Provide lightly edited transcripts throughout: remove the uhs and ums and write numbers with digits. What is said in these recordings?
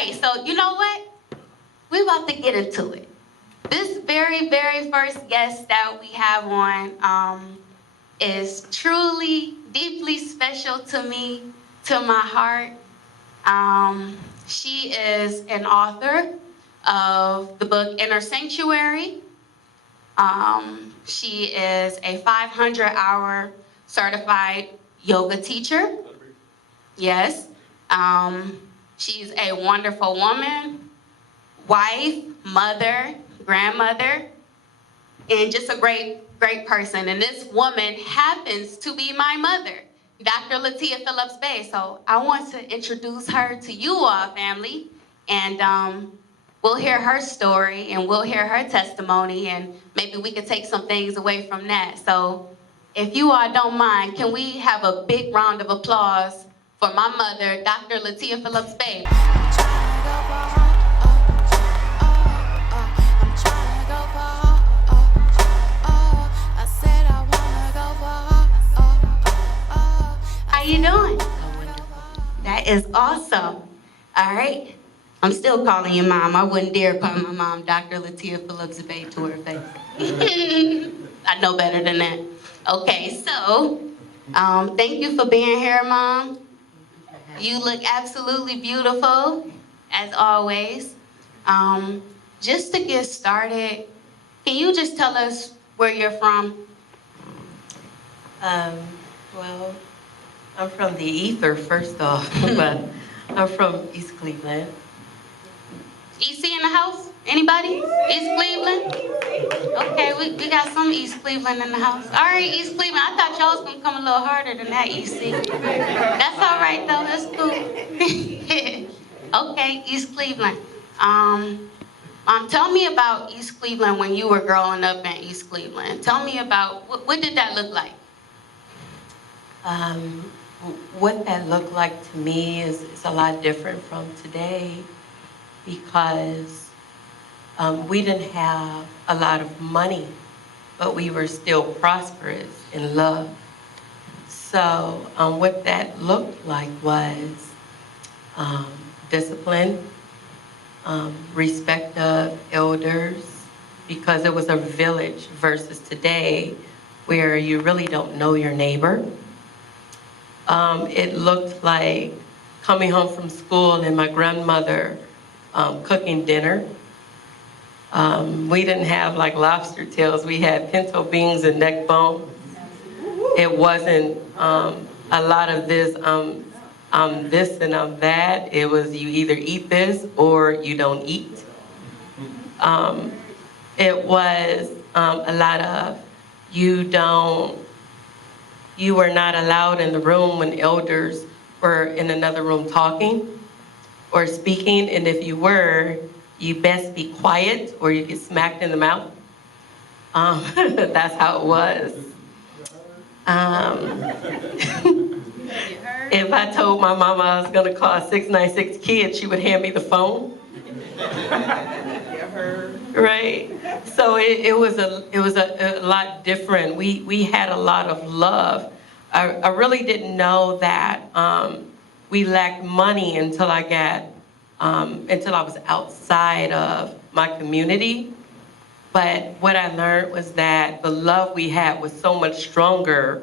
right, so you know what? We're about to get into it. This very, very first guest that we have on is truly, deeply special to me, to my heart. She is an author of the book Inner Sanctuary. She is a 500-hour certified yoga teacher. Yes. She's a wonderful woman, wife, mother, grandmother, and just a great, great person. And this woman happens to be my mother, Dr. Latia Phillips-Bey. So I want to introduce her to you all, family, and we'll hear her story and we'll hear her testimony, and maybe we could take some things away from that. So if you all don't mind, can we have a big round of applause for my mother, Dr. Latia Phillips-Bey. How you doing? That is awesome. All right. I'm still calling you mom. I wouldn't dare call my mom Dr. Latia Phillips-Bey to her face. I know better than that. Okay, so thank you for being here, Mom. You look absolutely beautiful, as always. Just to get started, can you just tell us where you're from? Well, I'm from the ether, first off, but I'm from East Cleveland. EC in the house? Anybody? East Cleveland? Okay, we got some East Cleveland in the house. All right, East Cleveland. I thought y'all was gonna come a little harder than that, EC. That's all right though. That's cool. Okay, East Cleveland. Tell me about East Cleveland when you were growing up in East Cleveland. Tell me about what did that look like? What that looked like to me is a lot different from today, because we didn't have a lot of money, but we were still prosperous in love. So what that looked like was discipline, respect of elders, because it was a village versus today where you really don't know your neighbor. It looked like coming home from school and my grandmother cooking dinner. We didn't have like lobster tails. We had pinto beans and neck bones. It wasn't a lot of this, this and that. It was you either eat this or you don't eat. It was a lot of you were not allowed in the room when elders were in another room talking or speaking, and if you were, you best be quiet or you get smacked in the mouth. That's how it was. If I told my mama I was gonna call 696 kids, she would hand me the phone. Right. So it was a lot different. We had a lot of love. I really didn't know that we lacked money until I was outside of my community. But what I learned was that the love we had was so much stronger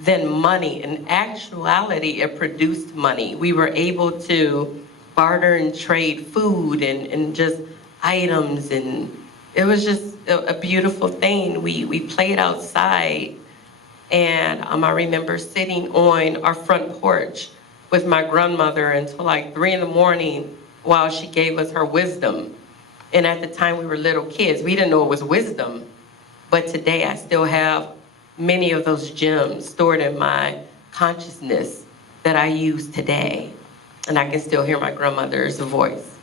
than money. In actuality, it produced money. We were able to barter and trade food and just items, and it was just a beautiful thing. We played outside, and I remember sitting on our front porch with my grandmother until like 3 in the morning while she gave us her wisdom. And at the time we were little kids, we didn't know it was wisdom. But today I still have many of those gems stored in my consciousness that I use today. And I can still hear my grandmother's voice.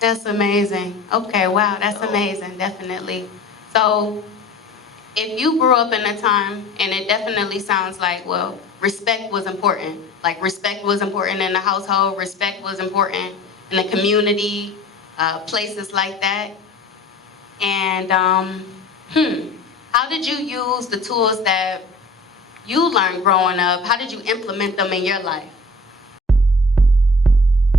That's amazing. Okay, wow, that's amazing, definitely. So if you grew up in a time, and it definitely sounds like, well, respect was important. Like respect was important in the household, respect was important in the community, places like that. And how did you use the tools that you learned growing up? How did you implement them in your life?